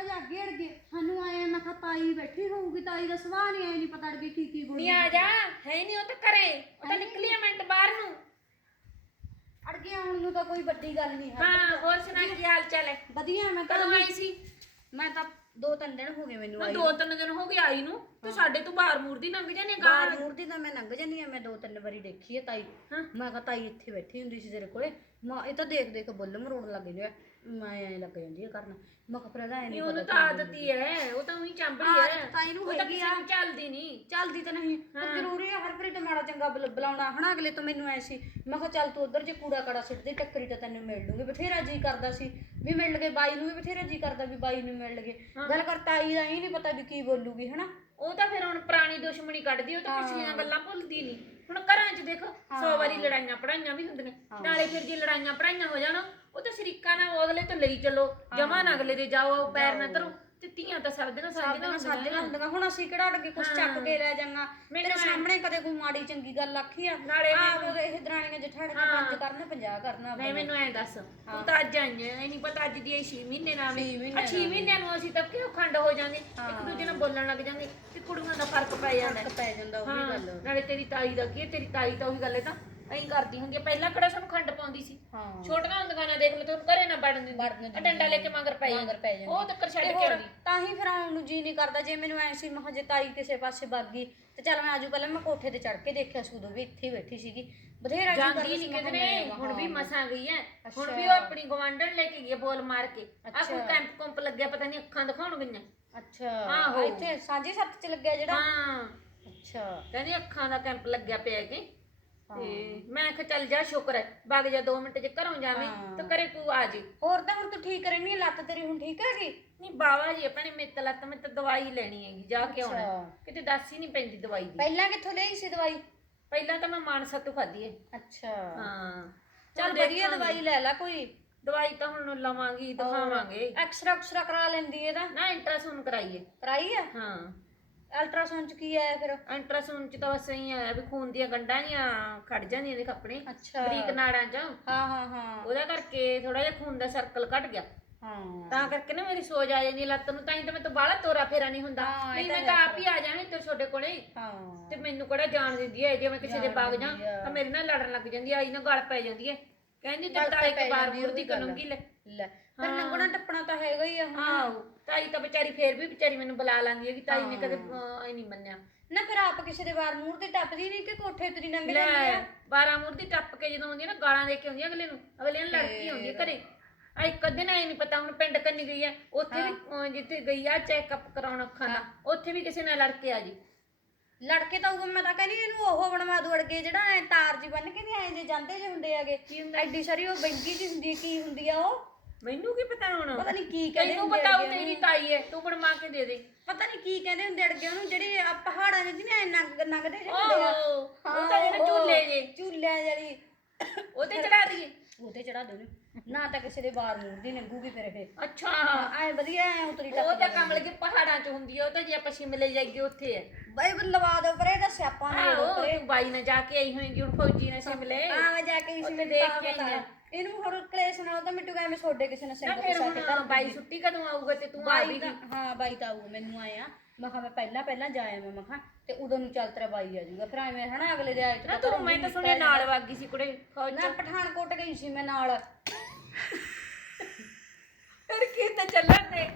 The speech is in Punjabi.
ਮਾੜਾ ਜਿਹਾ ਅੱਗੇ ਅੜ ਗਏ ਸਾਨੂੰ ਆਏ ਮੈਂ ਕਿਹਾ ਤਾਈ ਬੈਠੀ ਹੋਊਗੀ ਤਾਈ ਦਾ ਸੁਭਾਅ ਨਹੀਂ ਆਇਆ ਨਹੀਂ ਪਤਾ ਅੜ ਗਏ ਕੀ ਕੀ ਬੋਲੀ ਨਹੀਂ ਆ ਜਾ ਹੈ ਨਹੀਂ ਉਹ ਤਾਂ ਕਰੇ ਉਹ ਤਾਂ ਨਿਕਲੀ ਆ ਮਿੰਟ ਬਾਹਰ ਨੂੰ। ਅੜ ਗਏ ਆਉਣ ਨੂੰ ਤਾਂ ਕੋਈ ਵੱਡੀ ਗੱਲ ਨਹੀਂ ਹੈ। ਹਾਂ ਹੋਰ ਸੁਣਾ ਕੀ ਹਾਲ ਚਾਲ ਹੈ? ਵਧੀਆ ਮੈਂ ਤਾਂ ਕਦੋਂ ਆਈ ਸੀ? ਮੈਂ ਤਾਂ ਦੋ ਤਿੰਨ ਦਿਨ ਹੋ ਗਏ ਮੈਨੂੰ ਆਈ ਦੋ ਤਿੰਨ ਦਿਨ ਹੋ ਗਏ ਆਈ ਨੂੰ। ਤੇ ਸਾਡੇ ਤੋਂ ਬਾਹਰ ਮੂਰਤੀ ਲੰਘ ਜਾਨੇ ਬਾਹਰ ਗਾਰ ਮੂਰਤੀ ਤਾਂ ਮੈਂ ਲੰਘ ਜਾਂਦੀ ਆ ਮੈਂ ਦੋ ਤਿੰਨ ਵਾਰੀ ਦੇਖੀ ਹੈ ਤਾਈ। ਹਾਂ। ਮੈਂ ਕਿਹਾ ਤਾਈ ਇੱਥੇ ਬੈਠੀ ਹੁੰਦੀ ਸੀ ਤੇਰੇ ਕੋਲੇ। ਮੈਂ ਇਹ ਤਾਂ ਦੇਖ ਦੇਖ ਬੁੱਲ ਮਰੋੜ ਲੱਗ ਗਿਆ ਮੈਂ ਐ ਲੱਗ ਜਾਂਦੀ ਆ ਕਰਨ। ਮੈਂ ਕਿਹਾ ਪ੍ਰਦਾ ਨਹੀਂ ਨਹੀਂ ਉਹਨੂੰ ਤਾਂ ਆਦਤ ਹੀ ਹੈ ਉਹ ਤਾਂ ਉਹੀ ਚੰਬੜੀ ਆਦਤ ਹੈ। ਤਾਂ ਇਹਨੂੰ ਉਹ ਤਾਂ ਹੈਗੀ ਕਿਸੇ ਨੂੰ ਚੱਲਦੀ ਨਹੀਂ ਚੱਲਦੀ ਤਾਂ ਨਹੀਂ। ਪਰ ਜ਼ਰੂਰੀ ਹੈ ਹਰਪ੍ਰੀਤ ਮਾੜਾ ਚੰਗਾ ਬੁਲ- ਬੁਲਾਉਣਾ। ਹਨਾ ਅਗਲੇ ਤੋਂ ਮੈਨੂੰ ਐ ਸੀ। ਮੈਂ ਕਿਹਾ ਚੱਲ ਤੂੰ ਉਧਰ ਜੇ ਕੂੜਾ ਕੜਾ ਸਿੱਟਦੀ ਟੱਕਰੀ ਤਾਂ ਤੈਨੂੰ ਮਿਲ ਲੂਗੀ। ਬਥੇਰਾ ਜੀ ਕਰਦਾ ਸੀ ਵੀ ਮਿਲ ਲਗੇ ਬਾਈ ਨੂੰ ਵੀ ਬਥੇਰਾ ਜੀ ਕਰਦਾ ਵੀ ਬਾਈ ਨੂੰ ਮਿਲ ਲਗੇ ਗੱਲ ਕਰ ਤਾਈ ਦਾ ਇਹ ਨਹੀਂ ਪਤਾ ਵੀ ਕੀ ਬੋਲੂਗੀ ਹਨਾ? ਉਹ ਤਾਂ ਫਿਰ ਹੁਣ ਪੁਰਾਣੀ ਦੁਸ਼ਮਣੀ ਕੱਢਦੀ ਉਹ ਤਾਂ ਪਿਛਲੀਆਂ ਗੱਲਾਂ ਭੁੱਲਦੀ ਨਹੀਂ ਹੁਣ ਘਰਾਂ 'ਚ ਦੇਖ 100 ਵਾਰੀ ਲੜਾਈਆਂ ਪੜਾਈਆਂ ਵੀ ਹੁੰਦੀਆਂ। ਨਾਲੇ ਫਿਰ ਜੇ ਲੜਾਈਆਂ ਪੜਾਈਆਂ ਹੋ ਜਾਣ ਉਹ ਤਾਂ ਸ਼ਰੀਕਾ ਨਾਲ ਅਗਲੇ ਤੋਂ ਲਈ ਚੱਲੋ। ਜਮਾ ਨਾ ਅਗਲੇ ਦੇ ਜਾਓ ਪੈਰ ਨਾ ਧਰੋ। ਤੇ ਧੀਆਂ ਤਾਂ ਸਰਦੀਆਂ ਸਰਦੀਆਂ ਸਾਡੀਆਂ ਹੁੰਦੀਆਂ ਹੁਣ ਅਸੀਂ ਕਿਹੜਾ ਅੜਗੇ ਕੁਛ ਚੱਕ ਕੇ ਲੈ ਜਾਣਾ। ਮੇਰੇ ਸਾਹਮਣੇ ਕਦੇ ਕੋਈ ਮਾੜੀ ਚੰਗੀ ਗੱਲ ਆਖੀ ਆ ਨਾਲੇ ਆਪ ਇਹ ਦਰਾਣੀਆਂ ਜਠਾਣੀਆਂ ਪੰਜ ਕਰਨ 50 ਕਰਨਾ ਨਹੀਂ ਮੈਨੂੰ ਐਂ ਦੱਸ ਤੂੰ ਤਾਂ ਅੱਜ ਆਈ ਐ ਨਹੀਂ ਪਤਾ ਅੱਜ ਦੀ 6 ਮਹੀਨੇ ਨਾਲ ਆ 6 ਮਹੀਨਿਆਂ ਨੂੰ ਅਸੀਂ ਤਾਂ ਕਿਉਂ ਖੰਡ ਹੋ ਜਾਂਦੇ? ਇੱਕ ਦੂਜੇ ਨਾਲ ਬੋਲਣ ਲੱਗ ਜਾਂਦੇ ਤੇ ਕੁੜੀਆਂ ਦਾ ਫ਼ਰਕ ਪੈ ਜਾਂਦਾ। ਫ਼ਰਕ ਪੈ ਜਾਂਦਾ ਉਹ ਗੱਲ। ਨਾਲੇ ਤੇਰੀ ਤਾਈ ਦਾ ਕੀ ਤੇਰੀ ਤਾਈ ਤਾਂ ਉਹੀ ਗੱਲ ਹੈ ਤਾਂ। ਐਂ ਕਰਦੀ ਹੁੰਦੀ ਪਹਿਲਾਂ ਕਿਹੜਾ ਸਾਨੂੰ ਖੰਡ ਪਾਉਂਦੀ ਸੀ? ਹਾਂ। ਛੋਟੀਆਂ ਹੁੰਦੀਆਂ ਨਾ ਦੇਖ ਲਓ ਤੂੰ ਘਰੇ ਨਾ ਵੜਨ ਦਿੰਦੀ। ਵੜਨ ਦਿੰਦੀ। ਆ ਡੰਡਾ ਲੈ ਕੇ ਮਗਰ ਪੈ ਮਗਰ ਪੈ ਜਾਂਦੀ। ਉਹ ਤੱਕਰ ਛੱਡ ਤੇ ਕੇ ਹੋਰ ਆਉਂਦੀ। ਤਾਂ ਹੀ ਫਿਰ ਆਉਣ ਨੂੰ ਜੀ ਨਹੀਂ ਕਰਦਾ। ਜੇ ਮੈਨੂੰ ਐ ਸੀ ਮੈਂ ਕਿਹਾ ਜੇ ਤਾਈ ਕਿਸੇ ਪਾਸੇ ਵਗ ਗਈ ਤੇ ਚੱਲ ਮੈਂ ਆਜੂ ਪਹਿਲਾਂ ਮੈਂ ਕੋਠੇ ਤੇ ਚੜ ਕੇ ਦੇਖਿਆ ਸੀ ਉਦੋਂ ਵੀ ਇੱਥੇ ਹੀ ਬੈਠੀ ਸੀਗੀ। ਬਥੇਰਾ ਜੀ ਕਰਦਾ ਸੀ ਨਹੀਂ ਮੈਂ ਕਿਹਾ। ਹੁਣ ਵੀ ਹਾਂ। ਮਸਾਂ ਗਈ ਹੈ ਹੁਣ ਵੀ ਉਹ ਆਪਣੀ ਗਵਾਂਢਣ ਲੈ ਕੇ ਗਈ ਬੋਲ ਮਾਰ ਕੇ। ਆ ਕੋਈ ਕੈਂਪ ਕੰਪ ਲੱਗਿਆ ਪਤਾ ਨਹੀਂ ਅੱਖਾਂ ਦਿਖਾਉਣ ਗਈਆਂ। ਅੱਛਾ। ਆਹੋ। ਇੱਥੇ ਸਾਂਝੀ ਸੱਤ ਚ ਲੱਗਿਆ ਜਿਹੜਾ? ਹਾਂ। ਅੱਛਾ। ਕਹਿੰਦੀ ਅੱਖਾਂ ਦਾ ਕੈਂਪ ਲੱਗਿਆ ਪਿਆ ਕਿ ਤੇ ਮੈਂ ਕਿਹਾ ਚੱਲ ਜਾ ਸ਼ੁਕਰ ਹੈ ਵਗ ਜਾ 2 ਮਿੰਟ ਜੇ ਘਰੋਂ ਜਾਵੇਂ ਤਾਂ ਕਰੇ ਤੂੰ ਆ ਜੀ। ਹੋਰ ਤਾਂ ਹੁਣ ਤੂੰ ਠੀਕ ਰਹਿਣੀ ਲੱਤ ਤੇਰੀ ਹੁਣ ਠੀਕ ਹੈਗੀ? ਨਹੀਂ ਬਾਵਾ ਜੀ ਆਪਣੀ ਮਿੱਤ ਲੱਤ ਮੈਂ ਤਾਂ ਦਵਾਈ ਲੈਣੀ ਹੈਗੀ ਜਾ ਕੇ ਆਉਣਾ। ਅੱਛਾ। ਕਿਤੇ ਦੱਸ ਹੀ ਨਹੀਂ ਪੈਂਦੀ ਦਵਾਈ ਦੀ। ਪਹਿਲਾਂ ਕਿੱਥੋਂ ਲਈ ਸੀ ਦਵਾਈ? ਪਹਿਲਾਂ ਤਾਂ ਮੈਂ ਮਾਨਸਾ ਤੋਂ ਖਾਧੀ ਹੈ ਅੱਛਾ। ਹਾਂ। ਚੱਲ ਵਧੀਆ ਦਵਾਈ ਲੈ ਲੈ ਕੋਈ। ਦਵਾਈ ਤਾਂ ਹੁਣ ਲਵਾਂਗੀ ਦਿਖਾਵਾਂਗੇ। ਐਕਸਰਾ ਐਕਸਰਾ ਕਰਾ ਲੈਂਦੀ ਤਾਂ। ਨਾ ਇੰਟਰਾਸਾਊਂਡ ਕਰਾਈਏ ਕਰਾਈ ਆ? ਹਾਂ। ਅਲਟਰਾਸਾਊਂਡ ਚ ਕੀ ਆਇਆ ਫਿਰ? ਇੰਟਰਾਸਾਊਂਡ ਚ ਤਾਂ ਬਸ ਇਹੀ ਆਇਆ ਵੀ ਖੂਨ ਦੀਆਂ ਗੰਢਾਂ ਜੀਆਂ ਖੜ ਜਾਂਦੀਆਂ ਨੇ ਕੱਪੜੇ ਅੱਛਾ। ਬਰੀਕ ਨਾੜਾਂ ਚ। ਹਾਂ ਹਾਂ ਹਾਂ। ਉਹਦਾ ਕਰਕੇ ਥੋੜਾ ਜਿਹਾ ਖੂਨ ਦਾ ਸਰਕਲ ਘਟ ਗਿਆ। ਹਾਂ। ਤਾਂ ਕਰਕੇ ਨਾ ਮੇਰੀ ਸੋਜ ਆ ਜਾਂਦੀ ਹੈ ਲੱਤ ਨੂੰ ਤਾਂ ਹੀ ਤਾਂ ਮੈਂ ਤਾਂ ਬਾਹਲਾ ਤੋਰਾ ਫੇਰਾ ਨਹੀਂ ਹੁੰਦਾ। ਹਾਂ, ਇਹ ਨਹੀਂ ਮੈਂ ਤਾਂ ਆਪ ਹੀ ਆ ਜਾਣੀ ਤੇ ਤੁਹਾਡੇ ਕੋਲੇ। ਹਾਂ। ਤੇ ਮੈਨੂੰ ਕਿਹੜਾ ਜਾਣ ਦਿੰਦੀ ਹੈ ਜੇ ਮੈਂ ਕਿਸੇ ਦੇ ਬਾਗ ਜਾ ਤਾਂ ਮੇਰੇ ਨਾਲ ਲੜਨ ਲੱਗ ਜਾਂਦੀ ਹੈ ਆਈ ਨਾ ਗਲ ਪੈ ਜਾਂਦੀ ਹੈ। ਕਹਿੰਦੀ ਤੇ ਤਾਂ ਇੱਕ ਬਾਰ ਮੁਰਦੀ ਕਰੂੰਗੀ ਲੈ। ਲੈ। ਪਰ ਲੰਗਣਾ ਟੱਪਣਾ ਤਾਂ ਹੈਗਾ ਹੀ ਤਾਈ ਤਾਂ ਵਿਚਾਰੀ ਫੇਰ ਵੀ ਵਿਚਾਰੀ ਮੈਨੂੰ ਬੁਲਾ ਲੈਂਦੀ ਹੈ ਕਿ ਤਾਈ ਨੇ ਕਦੇ ਐ ਨਹੀਂ ਮੰਨਿਆ। ਨਾ ਫਿਰ ਆਪ ਕਿਸੇ ਦੇ ਵਾਰ ਮੂੰਹ ਤੇ ਟੱਪਦੀ ਨਹੀਂ ਕਿ ਕੋਠੇ ਤੇ ਲੰਘ ਲੈ ਜਾਂਦੀ ਆ। 12 ਮੁਰਦੀ ਟੱਪ ਕੇ ਜਦੋਂ ਆਉਂਦੀ ਹੈ ਨਾ ਗਾਲਾਂ ਦੇ ਕੇ ਆਉਂਦੀ ਹੈ ਅਗਲੇ ਨੂੰ ਅਗਲੇ ਨੂੰ ਲੜਕੀ ਆਉਂਦੀ ਹੈ ਘਰੇ। ਆ ਇੱਕ ਦਿਨ ਐ ਨਹੀਂ ਪਤਾ ਹੁਣ ਪਿੰਡ ਕੰਨੀ ਗਈ ਹੈ ਉੱਥੇ ਵੀ ਅਹ, ਜਿੱਥੇ ਗਈ ਆ ਚੈੱਕਅਪ ਕਰਾਉਣ ਅੱਖਾਂ ਦਾ ਉੱਥੇ ਵੀ ਕਿਸੇ ਨਾਲ ਲੜ ਕੇ ਆ ਜੀ। ਲੜਕੇ ਤਾਂ ਉਹ ਮੈਂ ਤਾਂ ਕਹਿੰਦੀ ਇਹਨੂੰ ਉਹ ਬਣਵਾ ਦੋ ਅੜਕੇ ਜਿਹੜਾ ਐ ਤਾਰ ਜੀ ਬੰਨ ਕੇ ਨਹੀਂ ਐ ਜੇ ਜਾਂਦੇ ਜੇ ਹੁੰਦੇ ਹੈਗੇ। ਕੀ ਹੁੰਦਾ? ਐਡੀ ਸਾਰੀ ਉਹ ਬੈਂਕੀ ਜੀ ਹੁੰਦੀ ਹੈ ਕੀ ਹੁੰਦੀ ਆ ਉਹ? ਮੈਨੂੰ ਕੀ ਪਤਾ ਹੁਣ? ਪਤਾ ਨਹੀਂ ਕੀ ਕਹਿੰਦੇ ਤੈਨੂੰ ਹੁੰਦੇ ਪਤਾ ਉਹ ਤੇਰੀ ਤਾਈ ਹੈ ਤੂੰ ਬਣਵਾ ਕੇ ਦੇ ਦੇ। ਪਤਾ ਨਹੀਂ ਕੀ ਕਹਿੰਦੇ ਹੁੰਦੇ ਅੜਗੇ ਉਹਨੂੰ ਜਿਹੜੇ ਆ ਪਹਾੜਾਂ ਦੇ ਜਿਹਨੇ ਨੰਗ ਨੰਗਦੇ ਜਿਹੇ ਹੁੰਦੇ ਆ। ਓਹ ਉਹ ਤਾਂ ਜਿਹੜੇ ਝੂਲੇ ਜੇ। ਝੂਲਿਆਂ ਜਿਹੜੀ ਉਹ ਤੇ ਚੜਾ ਦਈਏ। ਉਹਤੇ ਚੜਾ ਦੋ ਨਾ ਤਾਂ ਕਿਸੇ ਦੇ ਬਾਹਰ ਮੂਰਦੀ ਲੰਗੂਗੀ ਫਿਰ ਇਹ ਅੱਛਾ। ਐ ਵਧੀਆ ਐ ਉਤਰੀ ਉਹ ਤਾਂ ਕਮਲ ਕੇ ਪਹਾੜਾਂ 'ਚ ਹੁੰਦੀ ਆ ਉਹ ਤਾਂ ਜੇ ਆਪਾਂ ਸ਼ਿਮਲੇ ਜਾਈਏ ਉੱਥੇ ਹੈ ਬਾਈ ਲਵਾ ਦੋ ਪਰੇ ਦਾ ਸਿਆਪਾ ਨਾ ਆਹੋ ਤੂੰ ਬਾਈ ਨਾਲ ਜਾ ਕੇ ਆਈ ਹੋਏਗੀ ਹੁਣ ਫੌਜੀ ਨੇ ਸ਼ਿਮਲੇ। ਆਵੇਂ ਜਾ ਕੇ ਇਸ ਉੱਥੇ ਨੂੰ ਦੇਖ ਕੇ ਆਈ ਆ। ਇਹਨੂੰ ਹੋਰ ਕਲੇਸ਼ ਨਾਲ ਤਾਂ ਮਿੱਟੂ ਕਹਿੰਦੇ ਛੋਡੇ ਕਿਸੇ ਨੇ ਨਾ ਫਿਰ ਹੁਣ ਬਾਈ ਛੁੱਟੀ ਕਦੋਂ ਆਊਗਾ ਤੇ ਤੂੰ ਆ ਬਾਈ ਹਾਂ ਬਾਈ ਤਾਂ ਆਊ ਮੈਨੂੰ ਆਇਆ ਮੈਂ ਕਿਹਾ ਮੈਂ ਪਹਿਲਾਂ ਪਹਿਲਾਂ ਜਾਇਆ ਮੈਂ ਮਖਾ ਤੇ ਉਦੋਂ ਨੂੰ ਚੱਲ ਤਰਾ ਬਾਈ ਆ ਜਾਊਗਾ। ਫਿਰ ਐਵੇਂ ਹਨਾ ਅਗਲੇ ਦੇ ਆਏ ਤੇ ਨਾ ਮੈਂ ਤਾਂ ਸੁਣਿਆ ਨਾਲ ਵਾਗੀ ਸੀ ਕੁੜੇ ਫੌਜ ਨਾ ਪਠਾਨਕੋਟ ਗਈ ਸੀ ਮੈਂ ਨਾਲ। ਫਿਰ ਤੇ ਚੱਲਣ ਦੇ?